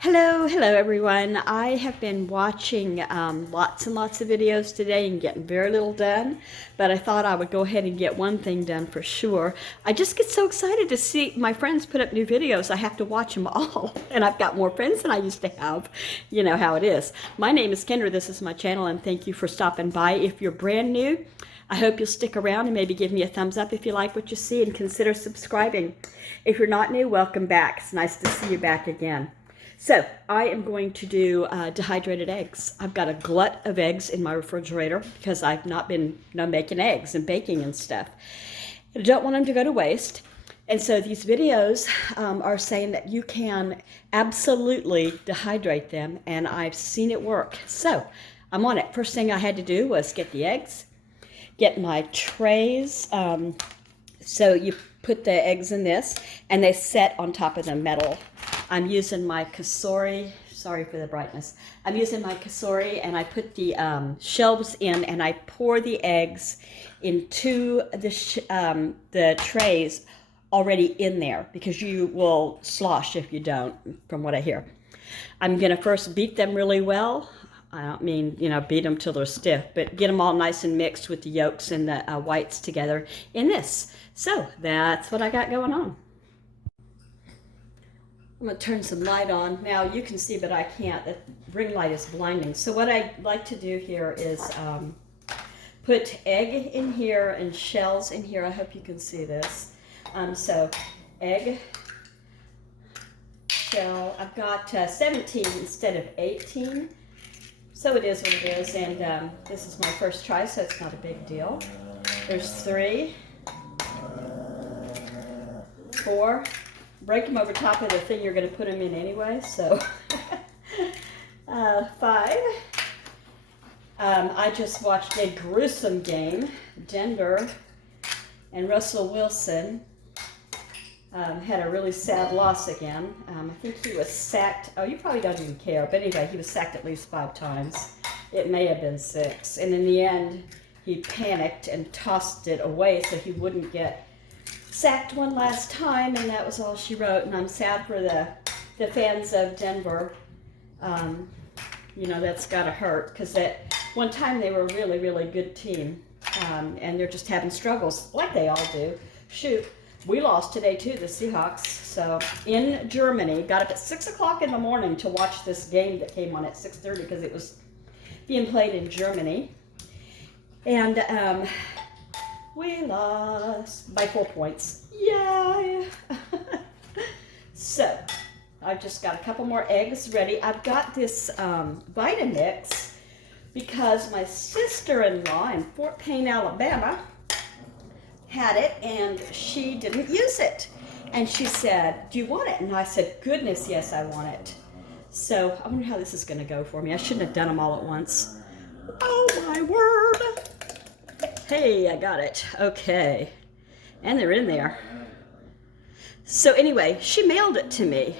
Hello everyone. I have been watching lots and lots of videos today and getting very little done, but I thought I would go ahead and get one thing done for sure. I just get so excited to see my friends put up new videos. I have to watch them all, and I've got more friends than I used to have. You know how it is. My name is Kendra. This is my channel, and thank you for stopping by. If you're brand new, I hope you'll stick around and maybe give me a thumbs up if you like what you see, and consider subscribing. If you're not new, welcome back. It's nice to see you back again. So I am going to do dehydrated eggs. I've got a glut of eggs in my refrigerator because I've not been making eggs and baking and stuff. I don't want them to go to waste. And so these videos are saying that you can absolutely dehydrate them, and I've seen it work. So I'm on it. First thing I had to do was get the eggs, get my trays. So you put the eggs in this, and they set on top of the metal. I'm using my Kasori, sorry for the brightness. I'm using my Kasori, and I put the shelves in, and I pour the eggs into the trays already in there, because you will slosh if you don't, from what I hear. I'm gonna first beat them really well. I don't mean, beat them till they're stiff, but get them all nice and mixed with the yolks and the whites together in this. So that's what I got going on. I'm going to turn some light on. Now you can see, but I can't. The ring light is blinding. So what I like to do here is put egg in here and shells in here. I hope you can see this. So egg, shell. I've got 17 instead of 18. So it is what it is. And this is my first try, so it's not a big deal. There's 3, 4. Break them over top of the thing you're going to put them in anyway, so 5. I just watched a gruesome game. Denver and Russell Wilson had a really sad loss again. I think he was sacked. Oh, you probably don't even care, but anyway, he was sacked at least 5 times. It may have been 6, and in the end, he panicked and tossed it away so he wouldn't get sacked one last time, and that was all she wrote. And I'm sad for the fans of Denver. That's gotta hurt, because at one time they were a really, really good team, and they're just having struggles like they all do. Shoot, we lost today too, the Seahawks. So in Germany, got up at 6 o'clock in the morning to watch this game that came on at 6:30 because it was being played in Germany, and we lost by 4 points. Yay! So, I've just got a couple more eggs ready. I've got this Vitamix because my sister-in-law in Fort Payne, Alabama had it, and she didn't use it. And she said, "Do you want it?" And I said, "Goodness, yes, I want it." So, I wonder how this is going to go for me. I shouldn't have done them all at once. Oh, my word! Hey, I got it. Okay. And they're in there. So anyway, she mailed it to me,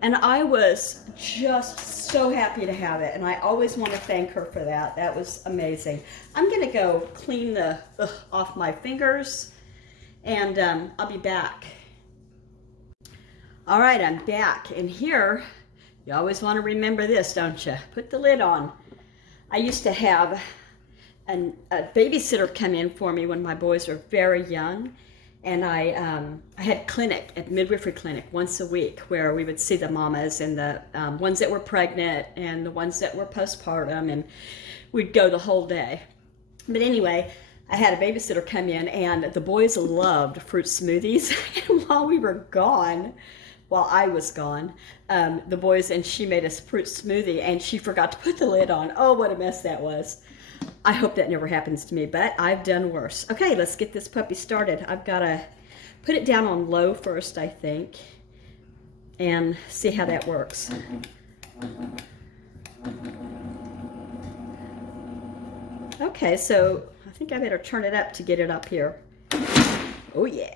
and I was just so happy to have it, and I always want to thank her for that. That was amazing. I'm going to go clean the off my fingers, and I'll be back. All right, I'm back, and here, you always want to remember this, don't you? Put the lid on. I used to have a babysitter come in for me when my boys were very young, and I had clinic at midwifery clinic once a week where we would see the mamas and the ones that were pregnant and the ones that were postpartum, and we'd go the whole day. But anyway, I had a babysitter come in, and the boys loved fruit smoothies. And while I was gone, the boys and she made us fruit smoothie, and she forgot to put the lid on. Oh, what a mess that was. I hope that never happens to me, but I've done worse. Okay, let's get this puppy started. I've got to put it down on low first, I think, and see how that works. Okay, so I think I better turn it up to get it up here. Oh, yeah.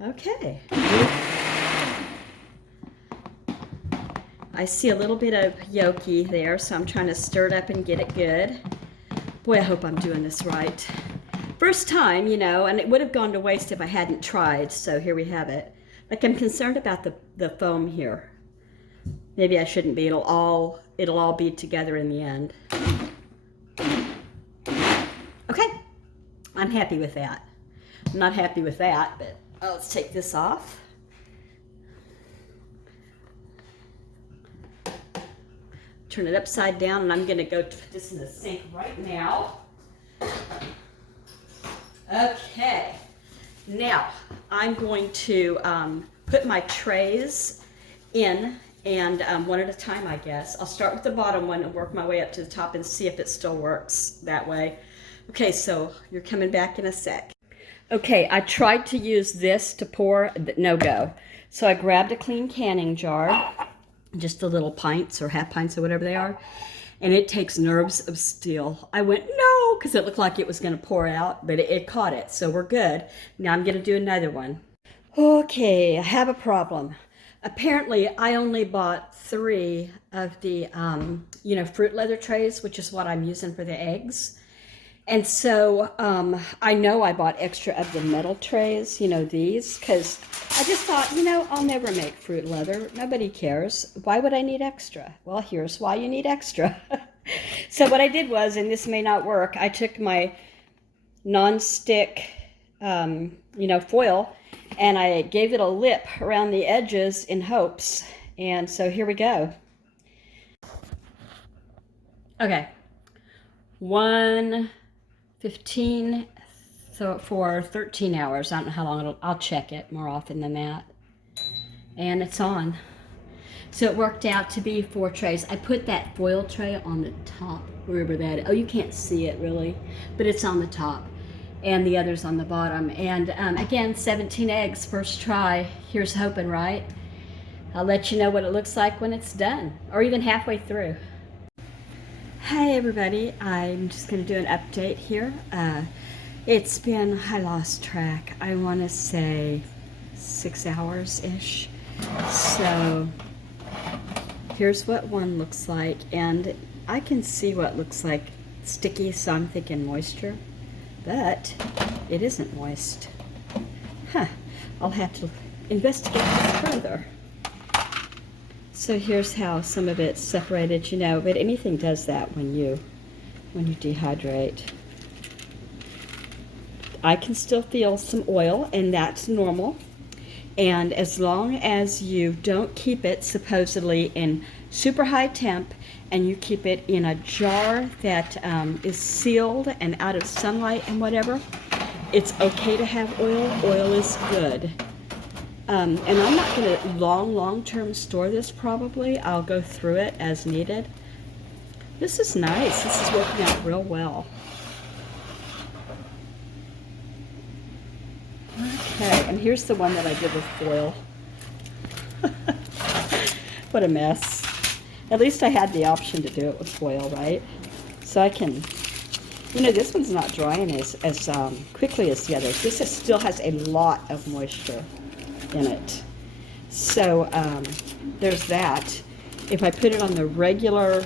Okay. I see a little bit of yolky there, so I'm trying to stir it up and get it good. Boy, I hope I'm doing this right. First time, and it would have gone to waste if I hadn't tried, so here we have it. Like, I'm concerned about the foam here. Maybe I shouldn't be. It'll all be together in the end. Okay, I'm happy with that. I'm not happy with that, but let's take this off. Turn it upside down, and I'm going to go put this in the sink right now. Okay, now I'm going to put my trays in, and one at a time, I guess. I'll start with the bottom one and work my way up to the top and see if it still works that way. Okay, so you're coming back in a sec. Okay, I tried to use this to pour, no go. So I grabbed a clean canning jar, just the little pints or half pints or whatever they are, and it takes nerves of steel. I went, no, because it looked like it was going to pour out, but it caught it, so we're good. Now I'm going to do another one. Okay, I have a problem. Apparently, I only bought 3 of the, fruit leather trays, which is what I'm using for the eggs. And so I know I bought extra of the metal trays, these, because I just thought, I'll never make fruit leather. Nobody cares. Why would I need extra? Well, here's why you need extra. So what I did was, and this may not work, I took my non-stick, foil, and I gave it a lip around the edges in hopes. And so here we go. Okay. 1:15 for 13 hours. I don't know how long I'll check it more often than that. And it's on. So it worked out to be 4 trays. I put that foil tray on the top, wherever that is. Oh, you can't see it really, but it's on the top. And the others on the bottom. And again, 17 eggs, first try. Here's hoping, right? I'll let you know what it looks like when it's done, or even halfway through. Hi everybody, I'm just going to do an update here. It's been, I lost track, I want to say 6 hours-ish. So here's what one looks like, and I can see what looks like sticky, so I'm thinking moisture. But it isn't moist. I'll have to investigate this further. So here's how some of it's separated, but anything does that when you dehydrate. I can still feel some oil, and that's normal. And as long as you don't keep it supposedly in super high temp, and you keep it in a jar that is sealed and out of sunlight and whatever, it's okay to have oil. Oil is good. And I'm not going to long-term store this probably. I'll go through it as needed. This is nice. This is working out real well. Okay, and here's the one that I did with foil. What a mess. At least I had the option to do it with foil, right? So I can, this one's not drying as quickly as the others. This still has a lot of moisture in it. So there's that. If I put it on the regular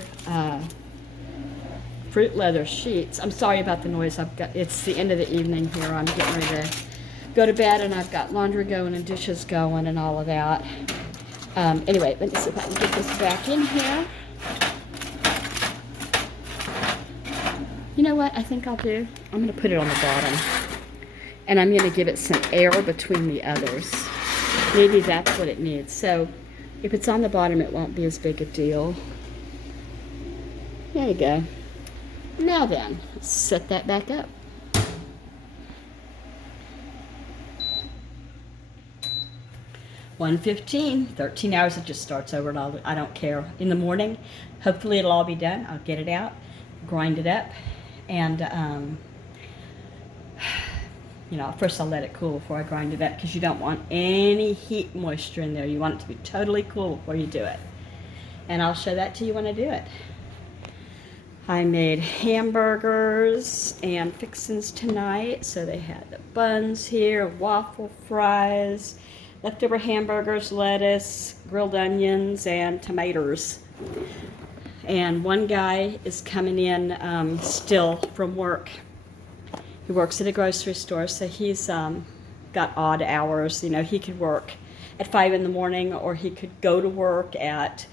fruit leather sheets, I'm sorry about the noise. It's the end of the evening here. I'm getting ready to go to bed, and I've got laundry going and dishes going and all of that. Anyway, let me see if I can get this back in here. You know what I think I'll do? I'm going to put it on the bottom, and I'm going to give it some air between the others. Maybe that's what it needs. So if it's on the bottom, it won't be as big a deal. There you go. Now then, let's set that back up. $1:15, 13 hours, it just starts over, and I don't care. In the morning, hopefully it'll all be done. I'll get it out, grind it up, and first I'll let it cool before I grind it up, because you don't want any heat moisture in there. You want it to be totally cool before you do it. And I'll show that to you when I do it. I made hamburgers and fixins tonight. So they had the buns here, waffle fries, leftover hamburgers, lettuce, grilled onions, and tomatoes. And one guy is coming in still from work. He works at a grocery store, so he's got odd hours. He could work at 5 in the morning, or he could go to work at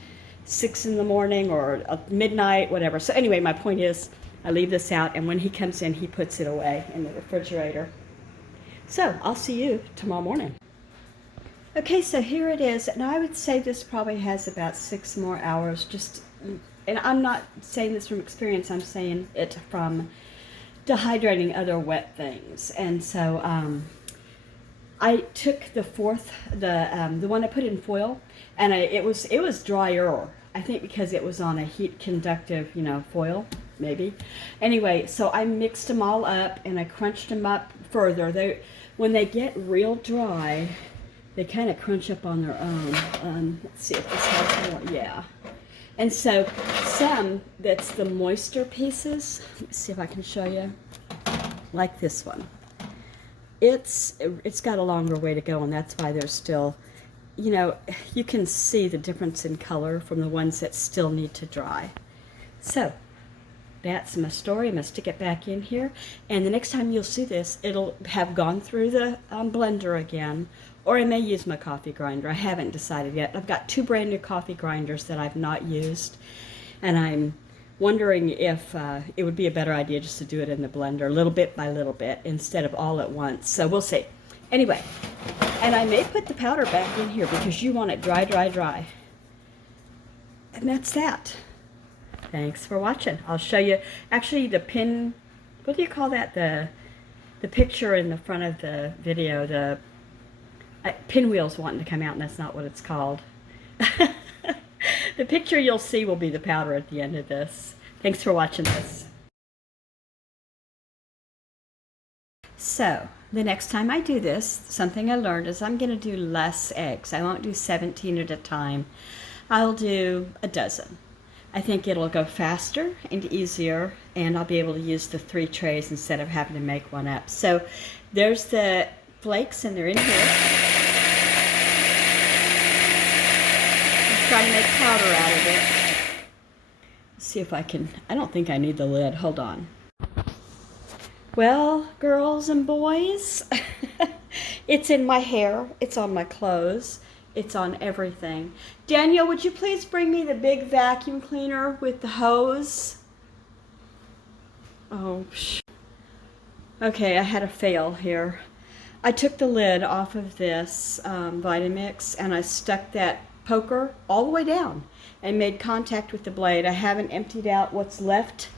6 in the morning or midnight, whatever. So anyway, my point is, I leave this out, and when he comes in, he puts it away in the refrigerator. So I'll see you tomorrow morning. Okay, so here it is, and I would say this probably has about 6 more hours. And I'm not saying this from experience, I'm saying it from dehydrating other wet things. And so I took the one I put in foil, and it was drier. I think because it was on a heat conductive, foil, maybe. Anyway, so I mixed them all up and I crunched them up further. When they get real dry, they kind of crunch up on their own. Let's see if this has more. Yeah. And so some that's the moisture pieces. Let's see if I can show you. Like this one. It's got a longer way to go, and that's why there's still, you can see the difference in color from the ones that still need to dry. So that's my story. I'm going to stick it back in here, and the next time you'll see this, it'll have gone through the blender again, or I may use my coffee grinder. I haven't decided yet. I've got 2 brand new coffee grinders that I've not used, and I'm wondering if it would be a better idea just to do it in the blender, little bit by little bit, instead of all at once. So we'll see. Anyway, and I may put the powder back in here because you want it dry, dry, dry. And that's that. Thanks for watching. I'll show you, actually, the pin, what do you call that? The picture in the front of the video, the pinwheel's wanting to come out, and that's not what it's called. The picture you'll see will be the powder at the end of this. Thanks for watching this. So, the next time I do this, something I learned is I'm going to do less eggs. I won't do 17 at a time. I'll do a dozen. I think it'll go faster and easier, and I'll be able to use the 3 trays instead of having to make one up. So, there's the flakes, and they're in here. Try to make powder out of it. Let's see if I can. I don't think I need the lid. Hold on. Well, girls and boys, it's in my hair, it's on my clothes, it's on everything. Daniel, would you please bring me the big vacuum cleaner with the hose? Oh, okay, I had a fail here. I took the lid off of this Vitamix, and I stuck that poker all the way down and made contact with the blade. I haven't emptied out what's left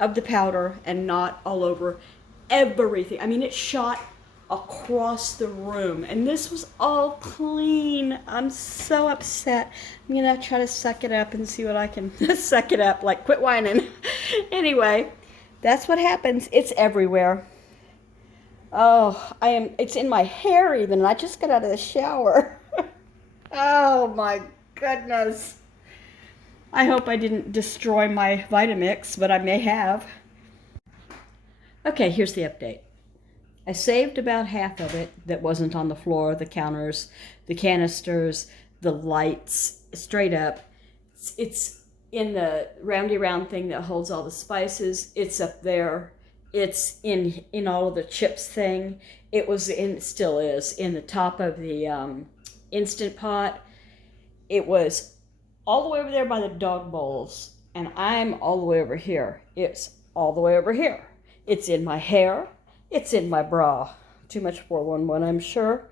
of the powder, and not all over everything. I mean, it shot across the room, and this was all clean. I'm so upset. I'm gonna try to suck it up and see what I can suck it up, like quit whining. Anyway, that's what happens. It's everywhere. Oh, it's in my hair even, and I just got out of the shower. Oh my goodness. I hope I didn't destroy my Vitamix, but I may have. Okay, here's the update. I saved about half of it that wasn't on the floor, the counters, the canisters, the lights, straight up. It's in the roundy round thing that holds all the spices. It's up there. It's in all of the chips thing. Still is, in the top of the Instant Pot. It was all the way over there by the dog bowls, and I'm all the way over here. It's all the way over here. It's in my hair. It's in my bra. Too much 411, I'm sure.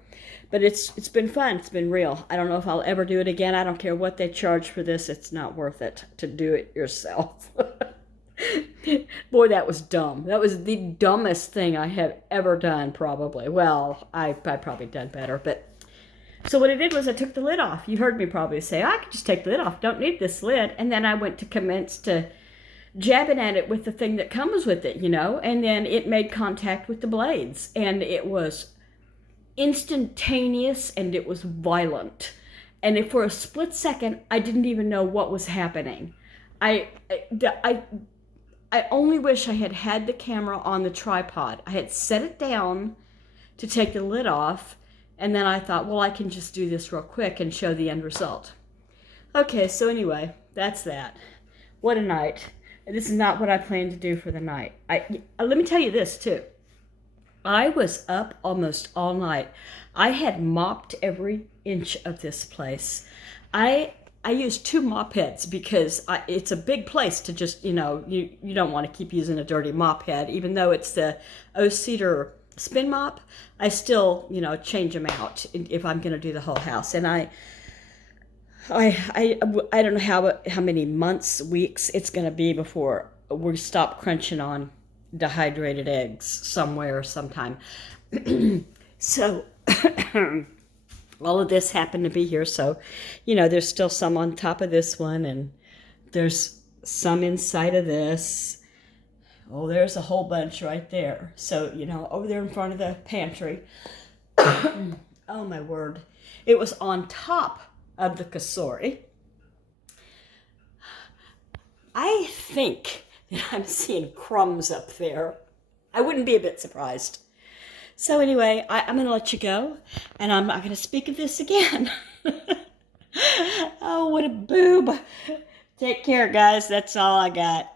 But it's been fun. It's been real. I don't know if I'll ever do it again. I don't care what they charge for this. It's not worth it to do it yourself. Boy, that was dumb. That was the dumbest thing I have ever done, probably. Well, I've probably done better, but... So what I did was I took the lid off. You heard me probably say, I could just take the lid off. Don't need this lid. And then I went to commence to jabbing at it with the thing that comes with it, and then it made contact with the blades. And it was instantaneous, and it was violent. And if for a split second, I didn't even know what was happening. I only wish I had had the camera on the tripod. I had set it down to take the lid off, and then I thought, well, I can just do this real quick and show the end result. Okay, so anyway, that's that. What a night. This is not what I planned to do for the night. Let me tell you this, too. I was up almost all night. I had mopped every inch of this place. I I used two mop heads because it's a big place to just, you don't want to keep using a dirty mop head. Even though it's the O-Cedar spin mop, I still, change them out if I'm going to do the whole house. And I don't know how many months, weeks it's going to be before we stop crunching on dehydrated eggs somewhere sometime. So all of this happened to be here. So, there's still some on top of this one, and there's some inside of this. Oh, there's a whole bunch right there. So, over there in front of the pantry. Oh my word. It was on top of the kasori. I think that I'm seeing crumbs up there. I wouldn't be a bit surprised. So anyway, I'm going to let you go, and I'm not going to speak of this again. Oh, what a boob. Take care, guys. That's all I got.